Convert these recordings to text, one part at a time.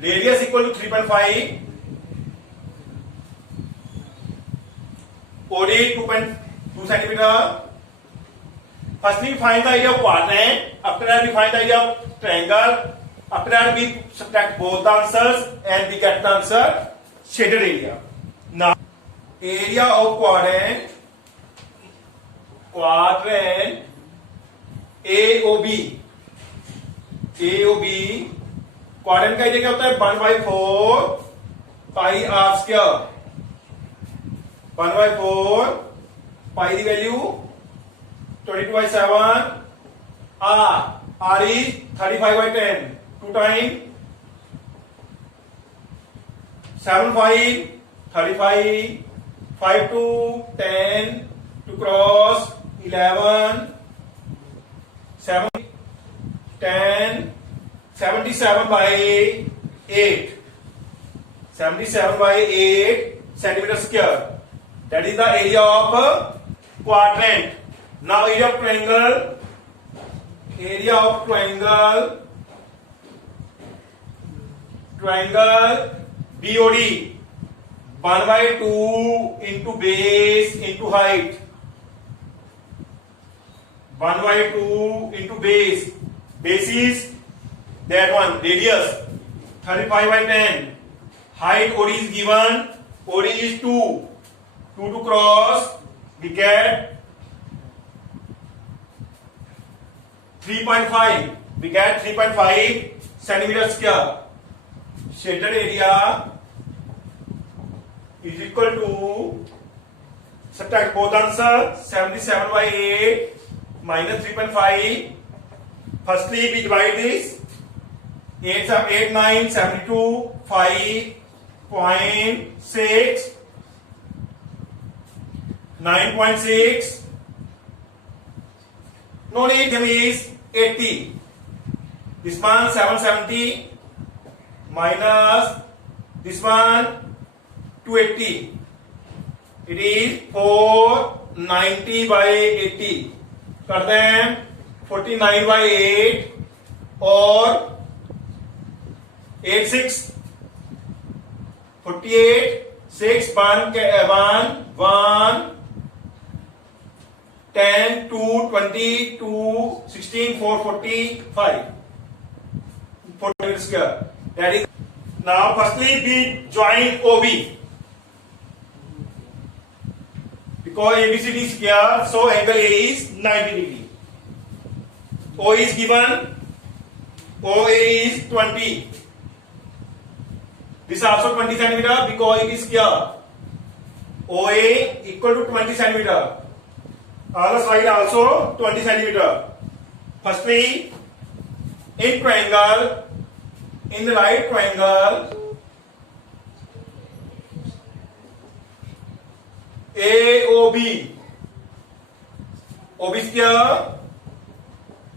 Radius equal to 3.5. OD 2.2 centimeter. Firstly, we find the area of quadrant. After that, we find the area of triangle. After that, we subtract both the answers and we get the answer shaded area. Now, area of quadrant AOB. Quadrant का area क्या होता है 1/4 pi R square 1/4 पाई की value 22/7 are is 35/10 2 time 7 5 35 5 to 10 to cross 11 7 10 77/8 centimeter square. That is the area of quadrant. Now area of triangle. Triangle BOD 1/2 into base into height. 1/2 into base. Base is that one. Radius 35/10. Height OD is given. OD is 2. 2 to cross. We get 3.5. We get 3.5 centimeter square. Shaded area is equal to, subtract both answers, 77/8 minus 3.5. Firstly, we divide this. 8 9 72 5.6 9.6. No need, them is 80. This one 770 minus this one 280. It is 490/80. Cut them 49/8 or 86 48 6 1 1 10 2 20 2 16 4 45 4 square. That is, now firstly we join OB because ABCD is square, so angle A is 90 degree. O is given, OA is 20. This also 20 centimeter because it is square. OA equal to 20 centimeter. Other side also 20 centimeter. Firstly, in triangle, in the right triangle, AOB, OB square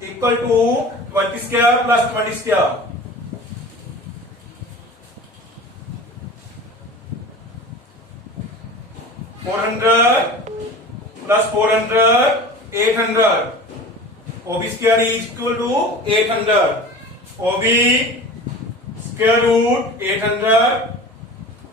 equal to 20 square plus 20 square. 400 plus 400 800. OB square is equal to 800. OB square root 800.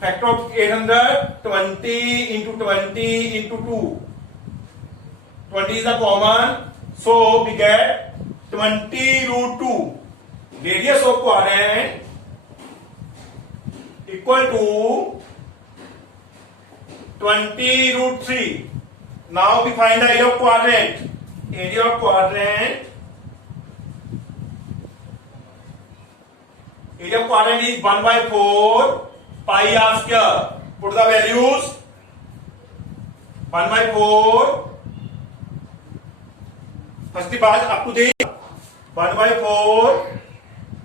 Factor of 800 20 into 20 into 2. 20 is a common, so we get 20√2. Radius of quadrant equal to 20√3. Now we find the area of quadrant. Area of quadrant is 1/4 pi r square. Put the values. 1/4. First part up to date. 1/4.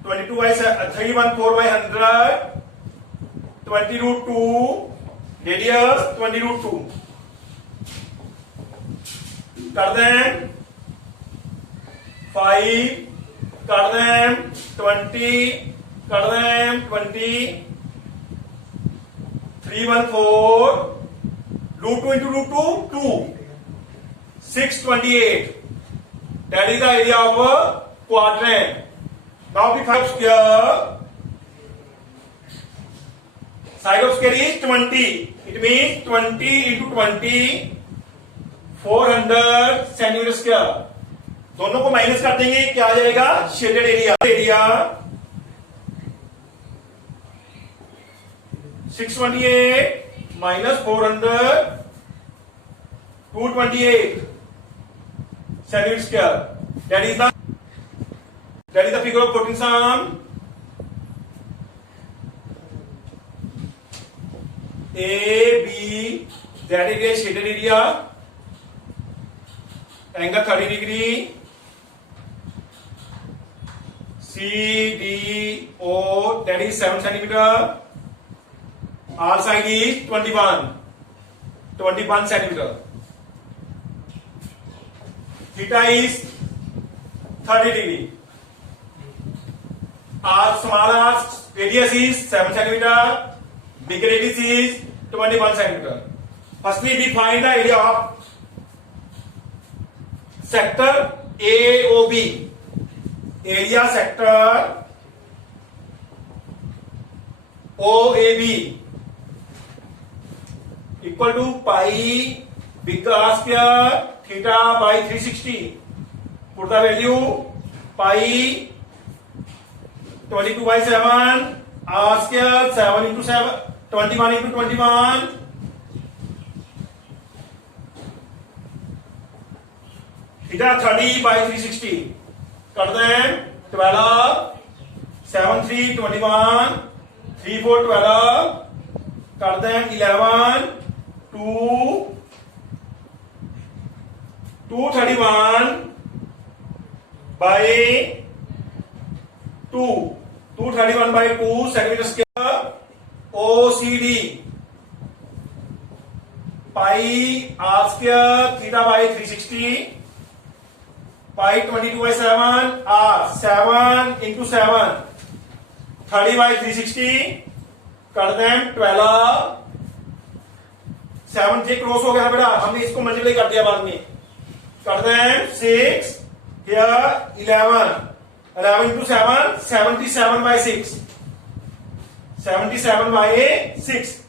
314/100. 20√2. Radius 20√2. कर दें 5, कर दें 20, कर दें 20, 314, √2 into √2, 2, 628. That is the area of a quadrant. Now we find square. Side of square is 20. It means 20 into 20, 400 centimetre square. दोनों को minus कर देंगे, क्या आ जाएगा? Shaded area 628 minus 400, 228 centimeter square. That is the figure of protein sum. A, B, that is a shaded area, angle 30 degree. C, D, O, that is 7 centimeter. R side is 21 centimeter. Theta is 30 degree. R small r radius is 7 centimeter. Big radius is 21 centimeter. Firstly, we find the area of sector AOB. Area sector OAB equal to pi big R square theta by 360. Put the value pi 22 by 7 R square 7 into 7 21 into 21 theta 30 by 360. Cut them 12 7 3 21 3 4 12. Cut them 11 2 231 by 2 231 by 2 centimeter square. OCD pi R square theta by 360 pi 22 by 7 R 7 into 7 30 by 360. कर दें 12 7 से cross हो गया बेटा, हमने इसको multiply कर दिया बाद में. कर दें 6 here 11 into 7 77 by 6 77 by 6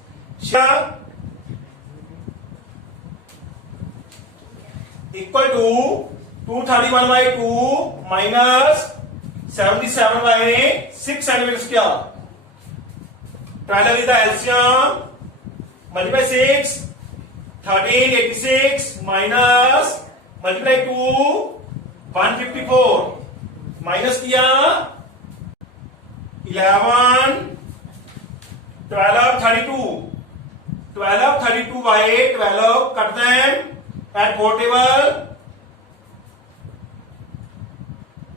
equal to 231 by 2 minus 77 by 6 centimeter square. 12 is the LCM. Multiply 6 1386 minus multiply 2 154 minus किया 11 12 32 by 12 cut them at 4 table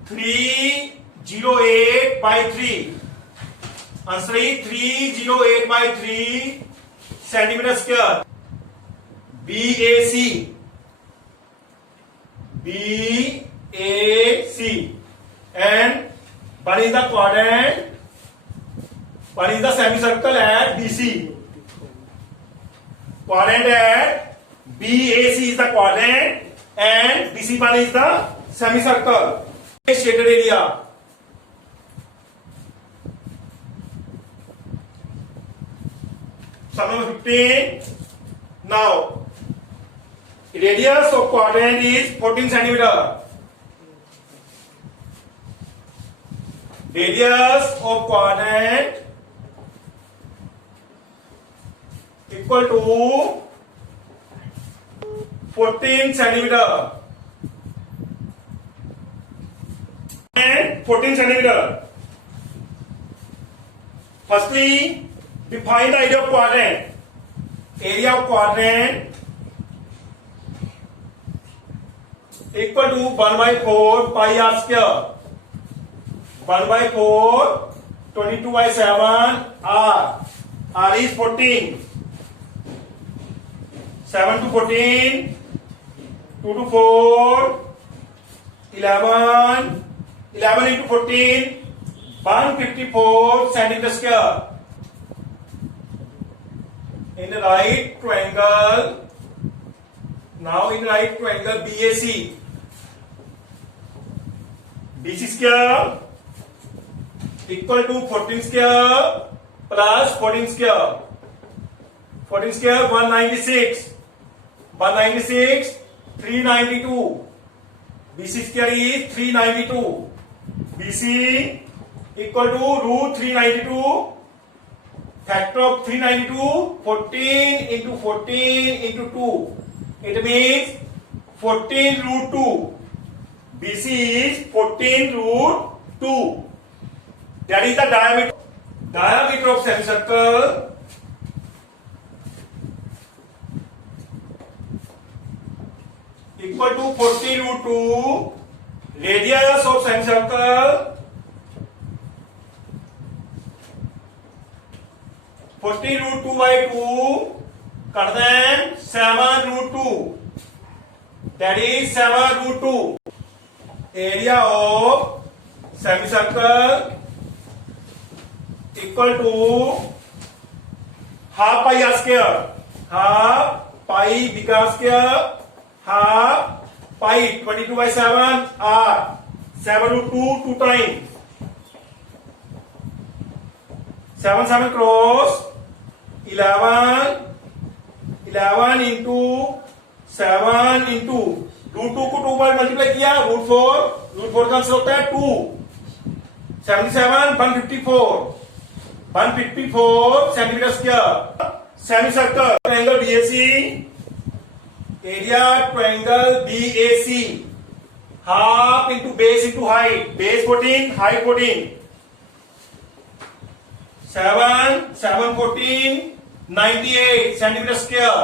308 by 3. Answer is 308 by 3 centimeter square. BAC and what is the quadrant? What is the semicircle at BC? Quadrant at BAC is the quadrant and BC one is the semicircle. Shaded area. Sum number 15. Now, radius of quadrant is 14 centimeter. Radius of quadrant equal to 14 centimeter. And 14 centimeter. Firstly, define the area of quadrant. Area of quadrant equal to 1 by 4 pi r square. 1 by 4 22 by 7 r. R is 14. 7 to 14 2 to 4 11 11 into 14 154 centimeter square. In the right triangle, now in right triangle BAC, BC square equal to 14 square plus 14 square. 14 square 196. 196, 392. BC square is 392. BC equal to root 392. Factor of 392, 14 into 14 into 2. It means 14 root 2. BC is 14 root 2. That is the diameter. Diameter of semicircle equal to 14 root 2. Radius of semicircle 14 root 2 by 2. Cut them 7 root 2. That is 7 root 2. Area of semicircle equal to half pi r square. Half pi big R square. Half pi 22 by 7 r. 7 root 2 2 times. 7 7 cross 11 into 7 into root 2 को 2 बार multiply किया root 4 का answer होता है 2 77 154 centimetre square semicircle triangle BAC area triangle BAC half into base into height base 14 height 14 7 14 98 centimetre square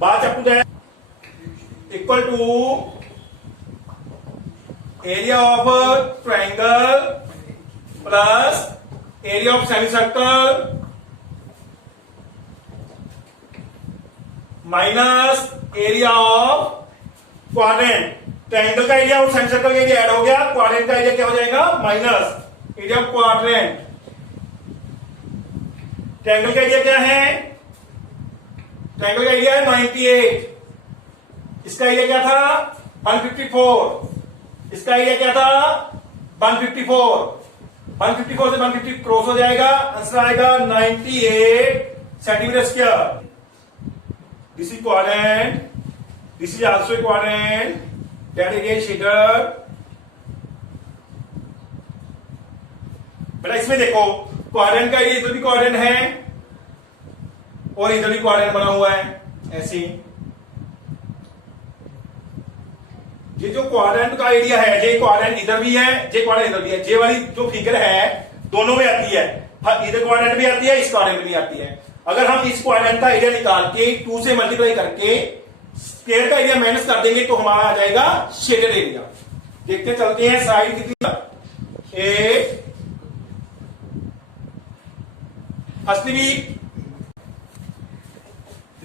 बात up to that equal to area of a triangle plus area of semicircle minus area of quadrant. Triangle का area और semicircle का area add हो गया, quadrant का area क्या हो जाएगा minus area of quadrant. Triangle का एरिया क्या है? ट्रायंगल का एरिया है 98. इसका एरिया क्या था 154. इसका एरिया क्या था 154. 154 से 150 क्रॉस हो जाएगा, आंसर आएगा 98 centimetre square. This is quadrant, this is also quadrant. That is shader. बेटा इसमें देखो क्वाड्रेंट का एरिया इधर भी क्वाड्रेंट है और इधर भी क्वाड्रेंट बना हुआ है ऐसे. ये जो क्वाड्रेंट का एरिया है, ये क्वाड्रेंट इधर भी है, ये क्वाड्रेंट इधर भी है. ये वाली जो फिगर है दोनों में आती है, इधर क्वाड्रेंट भी आती है, इस क्वाड्रेंट में भी आती है. अगर हम इस क्वाड्रेंट का एरिया निकाल के 2 से मल्टीप्लाई करके स्क्वायर का एरिया माइनस कर देंगे तो हमारा आ जाएगा शेडेड एरिया. देखते चलते हैं साइड कितनी 8 फर्स्टली भी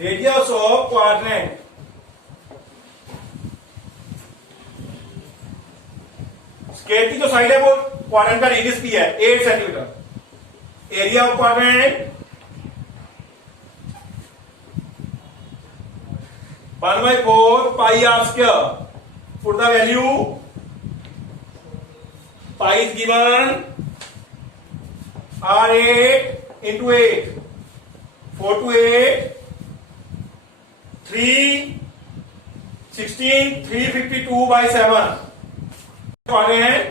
रेडियस ऑफ क्वाड्रेंट स्क्वायर की जो साइड है वो क्वाड्रेंट का रेडियस भी है 8 centimetre. Area of quadrant 1/4 pi R square. Put the value. Pi is given R8 into 8 4 to 8 3 16 352 by 7. Quadrant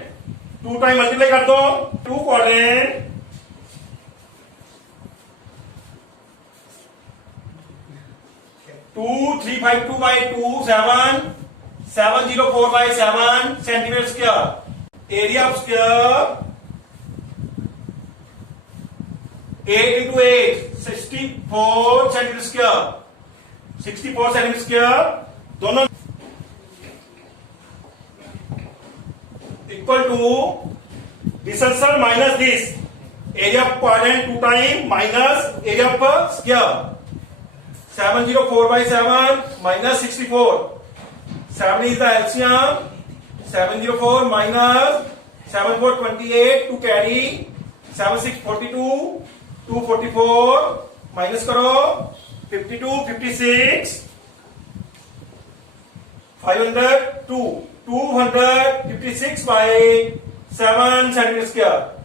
2 time multiply कर दो 2 quadrant 2352 by 2 7 704 by 7 centimetre square. Area of square 8 into 8 64 centimetre square. 64 centimetre square दोनों equal to this answer minus this. Area of quadrant 2 time minus area of square. 704 by 7 minus 64. 7 is the LCM. 704 minus 74 28 to carry 76 42 244 minus करो 52 56 502 256 by 7 centimetre square.